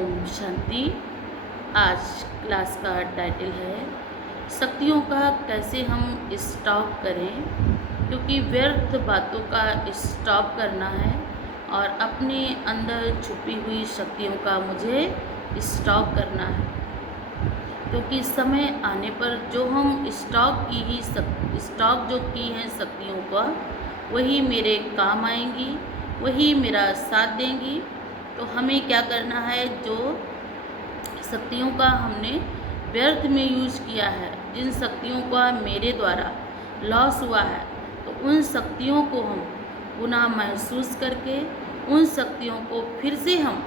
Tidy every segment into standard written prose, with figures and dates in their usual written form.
ओम शांति। आज क्लास का टाइटल है शक्तियों का कैसे हम स्टॉप करें, क्योंकि व्यर्थ बातों का स्टॉप करना है और अपने अंदर छुपी हुई शक्तियों का मुझे स्टॉप करना है। क्योंकि समय आने पर जो हम स्टॉक जो की हैं शक्तियों का, वही मेरे काम आएंगी, वही मेरा साथ देंगी। तो हमें क्या करना है, जो शक्तियों का हमने व्यर्थ में यूज़ किया है, जिन शक्तियों का मेरे द्वारा लॉस हुआ है, तो उन शक्तियों को हम पुनः महसूस करके उन शक्तियों को फिर से हम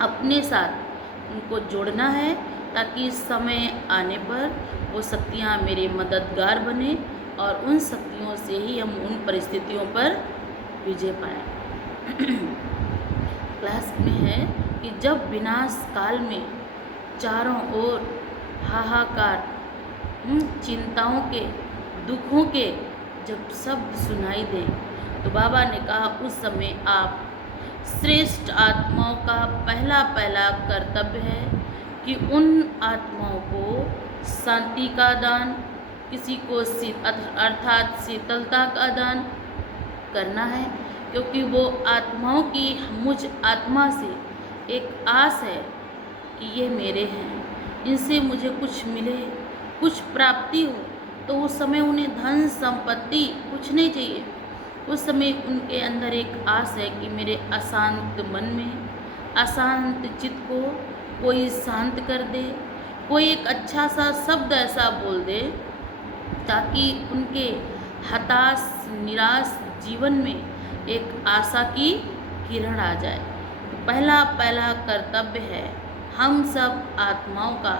अपने साथ उनको जोड़ना है, ताकि समय आने पर वो शक्तियाँ मेरे मददगार बने और उन शक्तियों से ही हम उन परिस्थितियों पर विजय पाएँ। क्लास में है कि जब विनाश काल में चारों ओर हाहाकार, चिंताओं के, दुखों के जब शब्द सुनाई दें, तो बाबा ने कहा उस समय आप श्रेष्ठ आत्माओं का पहला कर्तव्य है कि उन आत्माओं को शांति का दान, किसी को अर्थात शीतलता का दान करना है। क्योंकि वो आत्माओं की मुझ आत्मा से एक आस है कि ये मेरे हैं, इनसे मुझे कुछ मिले, कुछ प्राप्ति हो। तो उस समय उन्हें धन संपत्ति कुछ नहीं चाहिए। उस समय उनके अंदर एक आस है कि मेरे अशांत मन में, अशांत चित्त को कोई शांत कर दे, कोई एक अच्छा सा शब्द ऐसा बोल दे ताकि उनके हताश निराश जीवन में एक आशा की किरण आ जाए। तो पहला कर्तव्य है हम सब आत्माओं का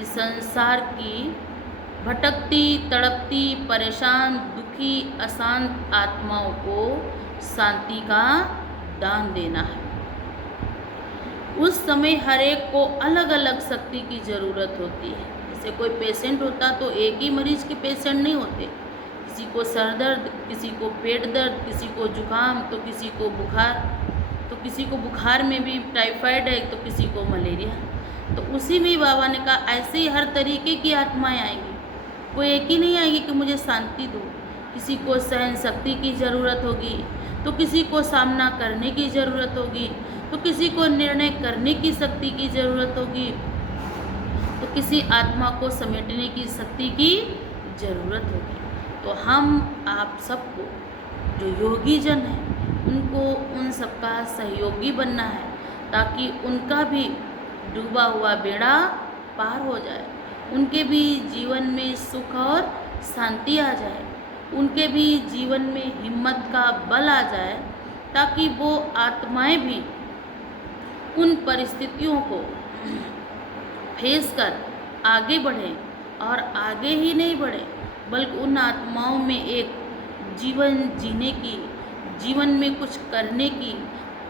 इस संसार की भटकती, तड़पती, परेशान, दुखी, अशांत आत्माओं को शांति का दान देना है। उस समय हर एक को अलग अलग शक्ति की ज़रूरत होती है। जैसे कोई पेशेंट होता तो एक ही मरीज के पेशेंट नहीं होते, किसी को सर दर्द, किसी को पेट दर्द, किसी को जुकाम, तो किसी को बुखार, तो किसी को बुखार में भी टाइफाइड है, तो किसी को मलेरिया। तो उसी में बाबा ने कहा ऐसे ही हर तरीके की आत्माएं आएंगी, कोई एक ही नहीं आएगी कि मुझे शांति दो। किसी को सहन शक्ति की ज़रूरत होगी, तो किसी को सामना करने की ज़रूरत होगी, तो किसी को निर्णय करने की शक्ति की ज़रूरत होगी, तो किसी आत्मा को समेटने की शक्ति की ज़रूरत होगी। तो हम आप सबको जो योगी जन हैं, उनको उन सबका सहयोगी बनना है, ताकि उनका भी डूबा हुआ बेड़ा पार हो जाए, उनके भी जीवन में सुख और शांति आ जाए, उनके भी जीवन में हिम्मत का बल आ जाए, ताकि वो आत्माएं भी उन परिस्थितियों को फेस कर आगे बढ़ें, और आगे ही नहीं बढ़े बल्कि उन आत्माओं में एक जीवन जीने की, जीवन में कुछ करने की,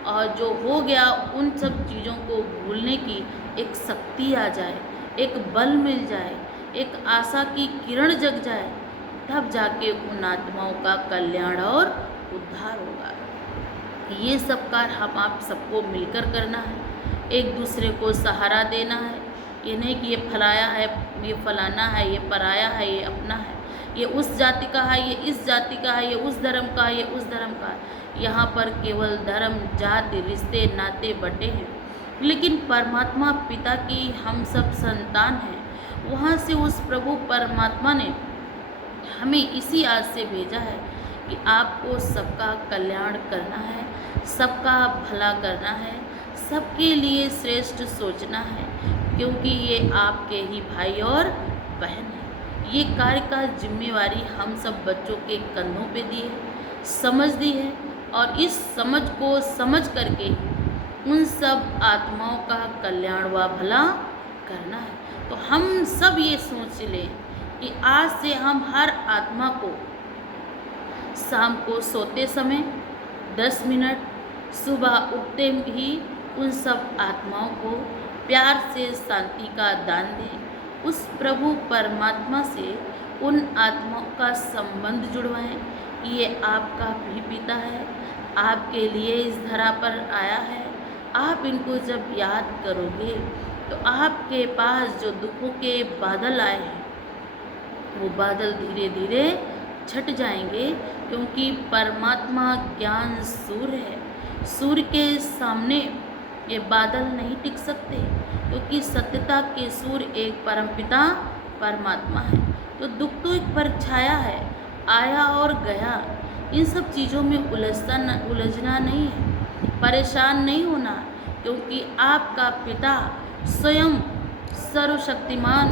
और जो हो गया उन सब चीज़ों को भूलने की एक शक्ति आ जाए, एक बल मिल जाए, एक आशा की किरण जग जाए। तब जाके उन आत्माओं का कल्याण और उद्धार होगा। ये सब कार्य हम आप सबको मिलकर करना है, एक दूसरे को सहारा देना है। ये नहीं कि ये फलाया है, ये फलाना है, ये पराया है, ये अपना है, ये उस जाति का है, ये इस जाति का है, ये उस धर्म का है, ये उस धर्म का है। यहाँ पर केवल धर्म, जाति, रिश्ते, नाते बटे हैं, लेकिन परमात्मा पिता की हम सब संतान हैं। वहाँ से उस प्रभु परमात्मा ने हमें इसी आज से भेजा है कि आपको सबका कल्याण करना है, सबका भला करना है, सबके लिए श्रेष्ठ सोचना है, क्योंकि ये आपके ही भाई और बहन हैं। ये कार्य का जिम्मेवारी हम सब बच्चों के कंधों पे दी है, समझ दी है, और इस समझ को समझ करके उन सब आत्माओं का कल्याण व भला करना है। तो हम सब ये सोच लें कि आज से हम हर आत्मा को शाम को सोते समय 10 मिनट, सुबह उठते ही उन सब आत्माओं को प्यार से शांति का दान दें। उस प्रभु परमात्मा से उन आत्माओं का संबंध जुड़वाएं कि ये आपका भी पिता है, आपके लिए इस धरा पर आया है, आप इनको जब याद करोगे तो आपके पास जो दुखों के बादल आए हैं वो बादल धीरे धीरे छट जाएंगे, क्योंकि परमात्मा ज्ञान सूर्य है। सूर्य के सामने ये बादल नहीं टिक सकते, क्योंकि सत्यता के सूर्य एक परमपिता परमात्मा है। तो दुख तो एक परछाया है, आया और गया। इन सब चीज़ों में उलझना नहीं है, परेशान नहीं होना, क्योंकि आपका पिता स्वयं सर्वशक्तिमान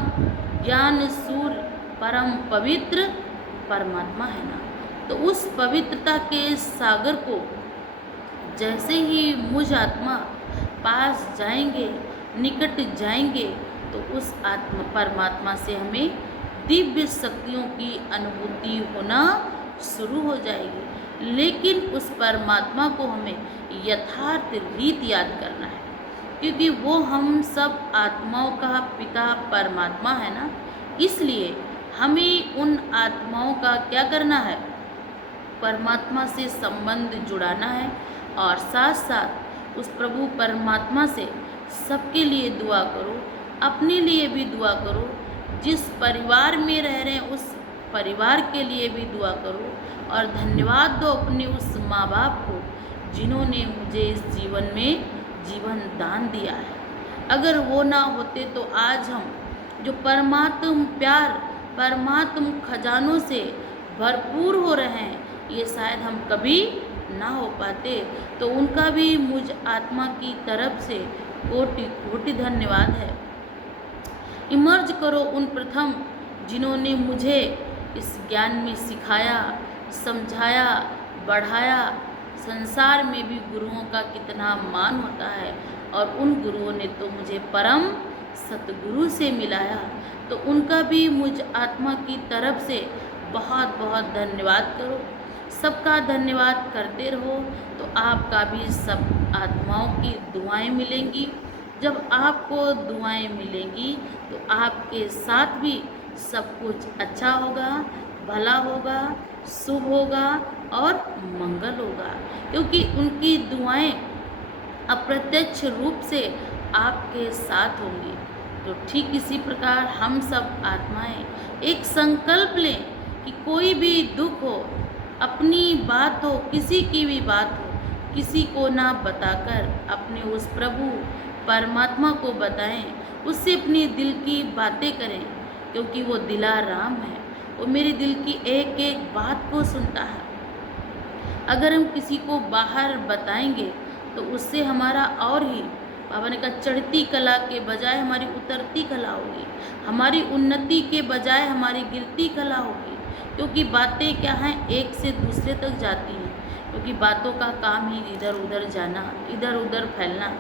ज्ञान सूर्य परम पवित्र परमात्मा है ना। तो उस पवित्रता के सागर को जैसे ही मुझ आत्मा पास जाएंगे, निकट जाएंगे, तो उस आत्मा परमात्मा से हमें दिव्य शक्तियों की अनुभूति होना शुरू हो जाएगी। लेकिन उस परमात्मा को हमें यथार्थ रीत याद करना है, क्योंकि वो हम सब आत्माओं का पिता परमात्मा है ना। इसलिए हमें उन आत्माओं का क्या करना है, परमात्मा से संबंध जुड़ाना है, और साथ साथ उस प्रभु परमात्मा से सबके लिए दुआ करो, अपने लिए भी दुआ करो, जिस परिवार में रह रहे हैं उस परिवार के लिए भी दुआ करो, और धन्यवाद दो अपने उस माँ बाप को जिन्होंने मुझे इस जीवन में जीवन दान दिया है। अगर वो ना होते तो आज हम जो परमात्म प्यार परमात्म खजानों से भरपूर हो रहे हैं, ये शायद हम कभी ना हो पाते। तो उनका भी मुझ आत्मा की तरफ से कोटि कोटि धन्यवाद है। इमर्ज करो उन प्रथम जिन्होंने मुझे इस ज्ञान में सिखाया, समझाया, बढ़ाया। संसार में भी गुरुओं का कितना मान होता है, और उन गुरुओं ने तो मुझे परम सतगुरु से मिलाया। तो उनका भी मुझ आत्मा की तरफ से बहुत बहुत धन्यवाद करो। सबका धन्यवाद करते रहो, तो आपका भी सब आत्माओं की दुआएं मिलेंगी। जब आपको दुआएं मिलेंगी तो आपके साथ भी सब कुछ अच्छा होगा, भला होगा, शुभ होगा और मंगल होगा, क्योंकि उनकी दुआएं अप्रत्यक्ष रूप से आपके साथ होंगी। तो ठीक इसी प्रकार हम सब आत्माएं एक संकल्प लें कि कोई भी दुख हो, अपनी बात हो, किसी की भी बात हो, किसी को ना बताकर अपने उस प्रभु परमात्मा को बताएं, उससे अपनी दिल की बातें करें, क्योंकि वो दिलाराम है। वो मेरे दिल की एक एक बात को सुनता है। अगर हम किसी को बाहर बताएंगे तो उससे हमारा और ही, बाबा ने कहा, चढ़ती कला के बजाय हमारी उतरती कला होगी, हमारी उन्नति के बजाय हमारी गिरती कला होगी। क्योंकि बातें क्या हैं, एक से दूसरे तक जाती हैं, क्योंकि बातों का काम ही इधर उधर जाना, इधर उधर फैलना।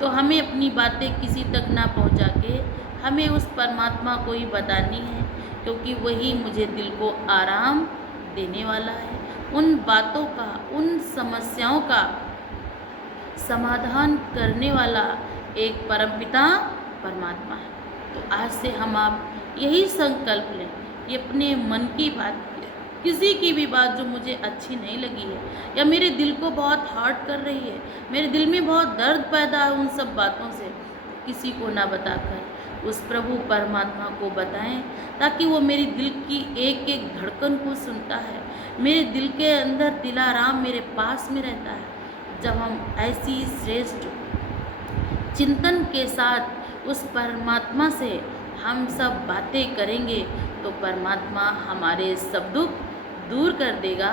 तो हमें अपनी बातें किसी तक ना पहुंचा के हमें उस परमात्मा को ही बतानी है, क्योंकि वही मुझे दिल को आराम देने वाला है। उन बातों का, उन समस्याओं का समाधान करने वाला एक परमपिता परमात्मा है। तो आज से हम आप यही संकल्प लें, ये अपने मन की बात, किसी की भी बात जो मुझे अच्छी नहीं लगी है या मेरे दिल को बहुत हर्ट कर रही है, मेरे दिल में बहुत दर्द पैदा है उन सब बातों से, किसी को ना बताकर उस प्रभु परमात्मा को बताएं, ताकि वो मेरी दिल की एक एक धड़कन को सुनता है। मेरे दिल के अंदर दिलाराम मेरे पास में रहता है। जब हम ऐसी श्रेष्ठ चिंतन के साथ उस परमात्मा से हम सब बातें करेंगे तो परमात्मा हमारे सब दुख दूर कर देगा,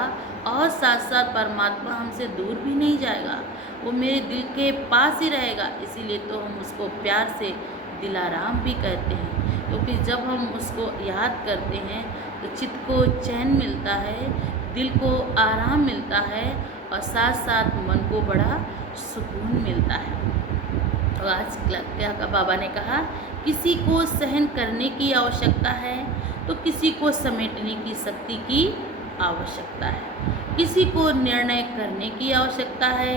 और साथ साथ परमात्मा हमसे दूर भी नहीं जाएगा, वो मेरे दिल के पास ही रहेगा। इसीलिए तो हम उसको प्यार से दिलाराम भी कहते हैं, क्योंकि जब हम उसको याद करते हैं तो चित्त को चैन मिलता है, दिल को आराम मिलता है, और साथ साथ मन को बड़ा सुकून मिलता है। तो आज क्या बाबा ने कहा, किसी को सहन करने की आवश्यकता है तो किसी को समेटने की शक्ति की आवश्यकता है, किसी को निर्णय करने की आवश्यकता है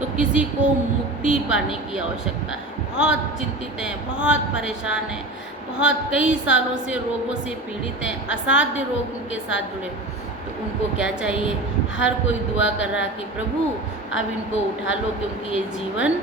तो किसी को मुक्ति पाने की आवश्यकता है। बहुत चिंतित हैं, बहुत परेशान हैं, बहुत कई सालों से रोगों से पीड़ित हैं, असाध्य रोग उनके साथ जुड़े, तो उनको क्या चाहिए, हर कोई दुआ कर रहा कि प्रभु अब इनको उठा लो, क्योंकि ये जीवन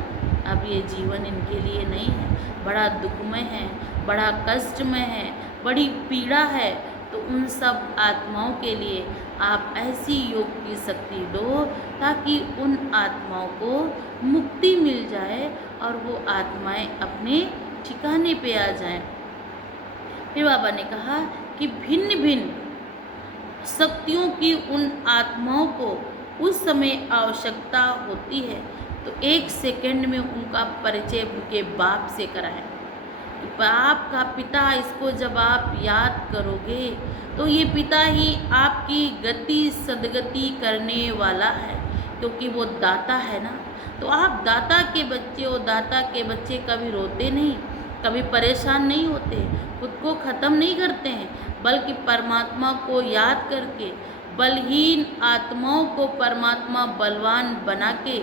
अब ये जीवन इनके लिए नहीं है, बड़ा दुखमय है, बड़ा कष्टमय है, बड़ी पीड़ा है। तो उन सब आत्माओं के लिए आप ऐसी योग की शक्ति दो ताकि उन आत्माओं को मुक्ति मिल जाए और वो आत्माएं अपने ठिकाने पे आ जाएं। फिर बाबा ने कहा कि भिन्न भिन्न शक्तियों की उन आत्माओं को उस समय आवश्यकता होती है, तो 1 सेकंड में उनका परिचय उनके बाप से कराएं। बाप का पिता, इसको जब आप याद करोगे तो ये पिता ही आपकी गति सदगति करने वाला है, क्योंकि वो दाता है ना। तो आप दाता के बच्चे हो। दाता के बच्चे कभी रोते नहीं, कभी परेशान नहीं होते, खुद को ख़त्म नहीं करते हैं, बल्कि परमात्मा को याद करके बलहीन आत्माओं को परमात्मा बलवान बना के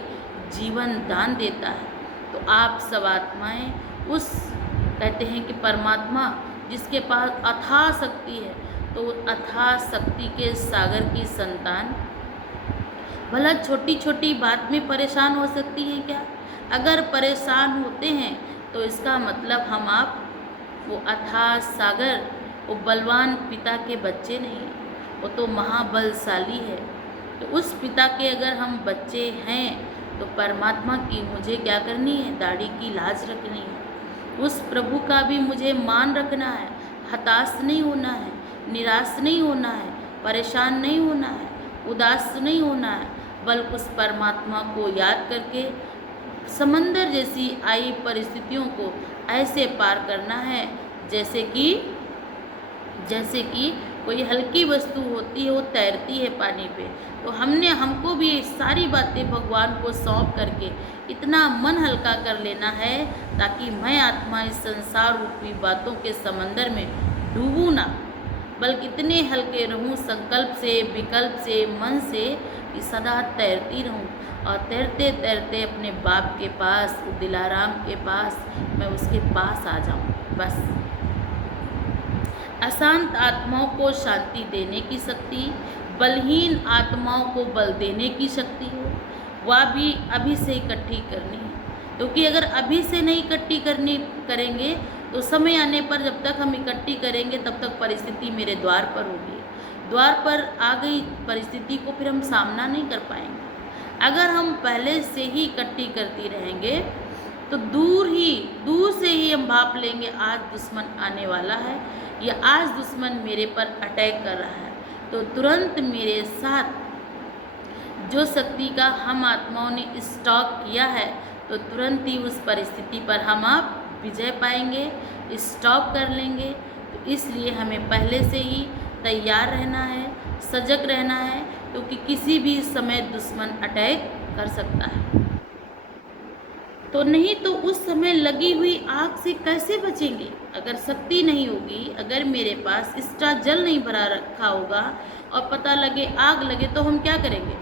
जीवन दान देता है। तो आप सब आत्माएं उस, कहते हैं कि परमात्मा जिसके पास अथाह शक्ति है, तो अथाह शक्ति के सागर की संतान भला छोटी छोटी बात में परेशान हो सकती है क्या? अगर परेशान होते हैं तो इसका मतलब हम आप वो अथाह सागर, वो बलवान पिता के बच्चे नहीं हैं, वो तो महाबलशाली है। तो उस पिता के अगर हम बच्चे हैं तो परमात्मा की मुझे क्या करनी है? दाढ़ी की लाज रखनी है। उस प्रभु का भी मुझे मान रखना है, हताश नहीं होना है, निराश नहीं होना है, परेशान नहीं होना है, उदास नहीं होना है, बल्कि उस परमात्मा को याद करके समंदर जैसी आई परिस्थितियों को ऐसे पार करना है जैसे कि कोई हल्की वस्तु होती है, वो तैरती है पानी पे। तो हमको भी सारी बातें भगवान को सौंप करके इतना मन हल्का कर लेना है ताकि मैं आत्मा इस संसार रूपी बातों के समंदर में डूबूँ ना, बल्कि इतने हल्के रहूँ संकल्प से, विकल्प से, मन से कि सदा तैरती रहूँ और तैरते तैरते अपने बाप के पास, दिलाराम के पास, मैं उसके पास आ जाऊँ। बस अशांत आत्माओं को शांति देने की शक्ति, बलहीन आत्माओं को बल देने की शक्ति हो, वह भी अभी से इकट्ठी करनी है। क्योंकि अगर अभी से नहीं इकट्ठी करेंगे तो समय आने पर जब तक हम इकट्ठी करेंगे तब तक परिस्थिति मेरे द्वार पर होगी। द्वार पर आ गई परिस्थिति को फिर हम सामना नहीं कर पाएंगे। अगर हम पहले से ही इकट्ठी करती रहेंगे तो दूर से ही हम भाप लेंगे आज दुश्मन आने वाला है या आज दुश्मन मेरे पर अटैक कर रहा है, तो तुरंत मेरे साथ जो शक्ति का हम आत्माओं ने स्टॉक किया है तो तुरंत ही उस परिस्थिति पर हम आप विजय पाएंगे, स्टॉप कर लेंगे। तो इसलिए हमें पहले से ही तैयार रहना है, सजग रहना है, क्योंकि किसी भी समय दुश्मन अटैक कर सकता है। तो नहीं तो उस समय लगी हुई आग से कैसे बचेंगे? अगर शक्ति नहीं होगी, अगर मेरे पास एक्स्ट्रा जल नहीं भरा रखा होगा और पता लगे आग लगे तो हम क्या करेंगे?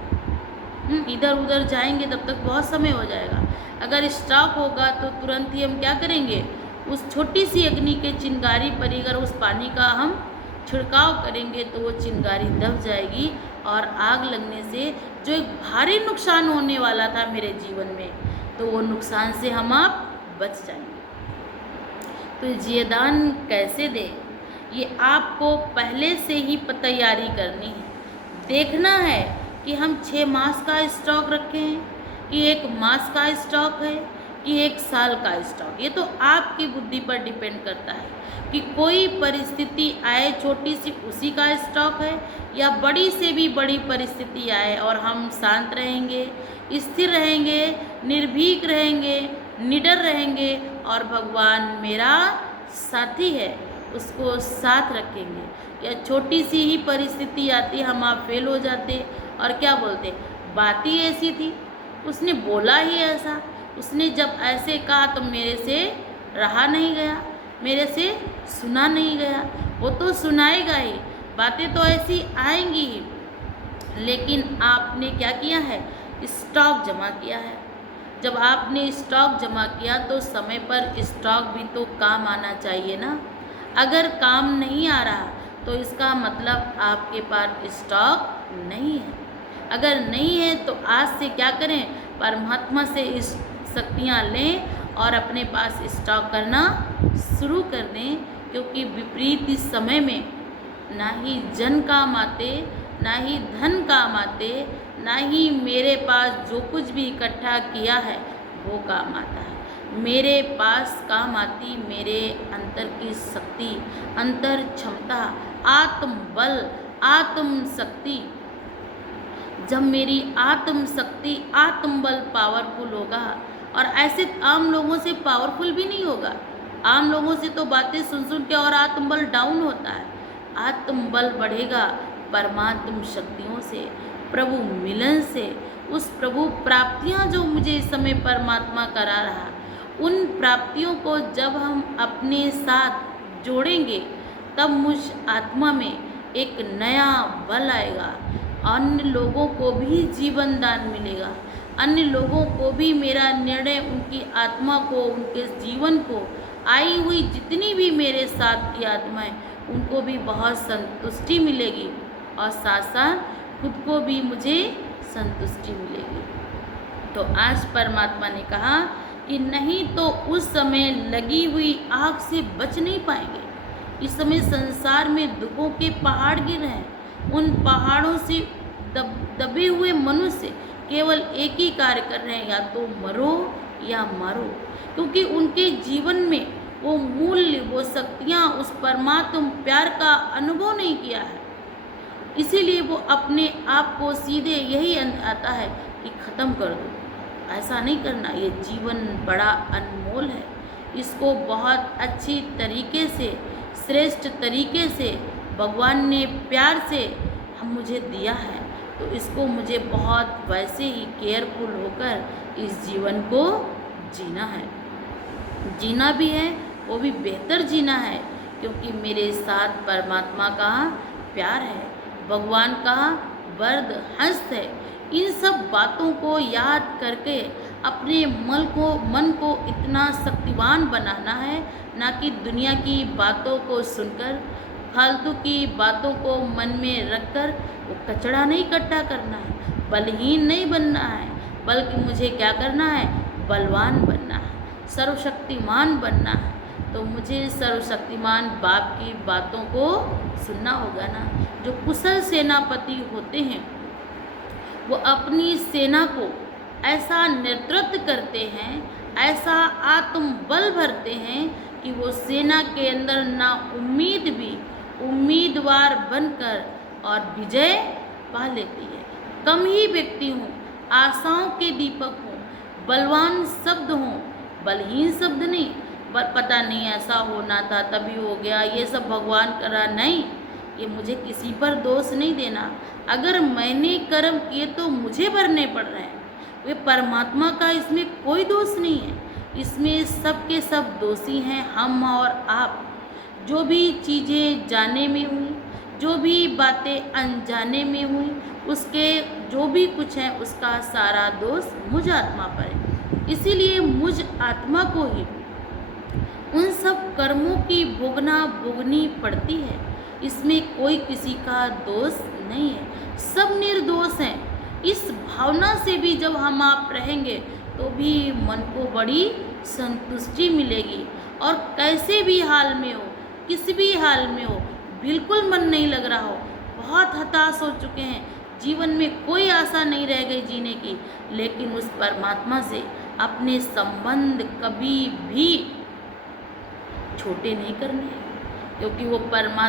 इधर उधर जाएंगे, तब तक बहुत समय हो जाएगा। अगर स्टॉक होगा तो तुरंत ही हम क्या करेंगे? उस छोटी सी अग्नि के चिंगारी पर अगर उस पानी का हम छिड़काव करेंगे तो वो चिंगारी दब जाएगी और आग लगने से जो एक भारी नुकसान होने वाला था मेरे जीवन में, तो वो नुकसान से हम आप बच जाएंगे। तो जीवदान कैसे दे, ये आपको पहले से ही तैयारी करनी है। देखना है कि हम 6 मास का स्टॉक रखे हैं, कि 1 मास का स्टॉक है, कि 1 साल का स्टॉक। ये तो आपकी बुद्धि पर डिपेंड करता है कि कोई परिस्थिति आए छोटी सी उसी का स्टॉक है, या बड़ी से भी बड़ी परिस्थिति आए और हम शांत रहेंगे, स्थिर रहेंगे, निर्भीक रहेंगे, निडर रहेंगे और भगवान मेरा साथी है उसको साथ रखेंगे। या छोटी सी ही परिस्थिति आती, हम आप फेल हो जाते और क्या बोलते, बात ही ऐसी थी, उसने बोला ही ऐसा, उसने जब ऐसे कहा तो मेरे से रहा नहीं गया, मेरे से सुना नहीं गया। वो तो सुनाएगा ही, बातें तो ऐसी आएंगी ही, लेकिन आपने क्या किया है? स्टॉक जमा किया है। जब आपने स्टॉक जमा किया तो समय पर स्टॉक भी तो काम आना चाहिए ना। अगर काम नहीं आ रहा तो इसका मतलब आपके पास स्टॉक नहीं है। अगर नहीं है तो आज से क्या करें? परमात्मा से इस शक्तियाँ लें और अपने पास स्टॉक करना शुरू कर दें, क्योंकि विपरीत इस समय में ना ही जन काम आते, ना ही धन काम आते, ना ही मेरे पास जो कुछ भी इकट्ठा किया है वो काम आता है। मेरे पास काम आती मेरे अंतर की शक्ति, अंतर क्षमता, आत्म बल, आत्म शक्ति। जब मेरी आत्म शक्ति, आत्म बल पावरफुल होगा, और ऐसे आम लोगों से पावरफुल भी नहीं होगा। आम लोगों से तो बातें सुन सुन के और आत्म बल डाउन होता है। आत्म बल बढ़ेगा परमात्म शक्तियों से, प्रभु मिलन से, उस प्रभु प्राप्तियां जो मुझे इस समय परमात्मा करा रहा, उन प्राप्तियों को जब हम अपने साथ जोड़ेंगे, तब मुझ आत्मा में एक नया बल आएगा। अन्य लोगों को भी जीवन दान मिलेगा, अन्य लोगों को भी मेरा निर्णय, उनकी आत्मा को, उनके जीवन को, आई हुई जितनी भी मेरे साथ की आत्माएं, उनको भी बहुत संतुष्टि मिलेगी, और साथ साथ खुद को भी मुझे संतुष्टि मिलेगी। तो आज परमात्मा ने कहा कि नहीं तो उस समय लगी हुई आग से बच नहीं पाएंगे। इस समय संसार में दुखों के पहाड़ गिर रहे हैं। उन पहाड़ों से दबे हुए मनुष्य केवल एक ही कार्य कर रहे हैं, या तो मरो या मारो, क्योंकि उनके जीवन में वो मूल्य, वो शक्तियाँ, उस परमात्म प्यार का अनुभव नहीं किया है। इसीलिए वो अपने आप को सीधे यही आता है कि ख़त्म कर दो। ऐसा नहीं करना, ये जीवन बड़ा अनमोल है। इसको बहुत अच्छी तरीके से, श्रेष्ठ तरीके से भगवान ने प्यार से मुझे दिया है, तो इसको मुझे बहुत वैसे ही केयरफुल होकर इस जीवन को जीना है। जीना भी है, वो भी बेहतर जीना है, क्योंकि मेरे साथ परमात्मा का प्यार है, भगवान का वरद हस्त है। इन सब बातों को याद करके अपने मन को इतना शक्तिवान बनाना है, ना कि दुनिया की बातों को सुनकर, फालतू की बातों को मन में रखकर वो कचरा नहीं इकट्ठा करना है, बलहीन नहीं बनना है, बल्कि मुझे क्या करना है, बलवान बनना है, सर्वशक्तिमान बनना है। तो मुझे सर्वशक्तिमान बाप की बातों को सुनना होगा ना। जो कुशल सेनापति होते हैं, वो अपनी सेना को ऐसा नेतृत्व करते हैं, ऐसा आत्म बल भरते हैं कि वो सेना के अंदर ना उम्मीद भी उम्मीदवार बनकर और विजय पा लेती है। कम ही व्यक्ति हों, आशाओं के दीपक हों, बलवान शब्द हों, बलहीन शब्द नहीं, पता नहीं ऐसा होना था तभी हो गया, ये सब भगवान करा, नहीं, ये मुझे किसी पर दोष नहीं देना। अगर मैंने कर्म किए तो मुझे भरने पड़ रहे हैं, वे परमात्मा का इसमें कोई दोष नहीं है। इसमें सब के सब दोषी हैं, हम और आप। जो भी चीज़ें जाने में हुई, जो भी बातें अनजाने में हुई, उसके जो भी कुछ है उसका सारा दोष मुझ आत्मा पर है। इसीलिए मुझ आत्मा को ही उन सब कर्मों की भोगनी पड़ती है। इसमें कोई किसी का दोष नहीं है, सब निर्दोष हैं। इस भावना से भी जब हम आप रहेंगे तो भी मन को बड़ी संतुष्टि मिलेगी। और कैसे भी हाल में हो, किस भी हाल में हो, बिल्कुल मन नहीं लग रहा हो, बहुत हताश हो चुके हैं, जीवन में कोई आशा नहीं रह गई जीने की, लेकिन उस परमात्मा से अपने संबंध कभी भी छोटे नहीं करने हैं, क्योंकि वो परमात्मा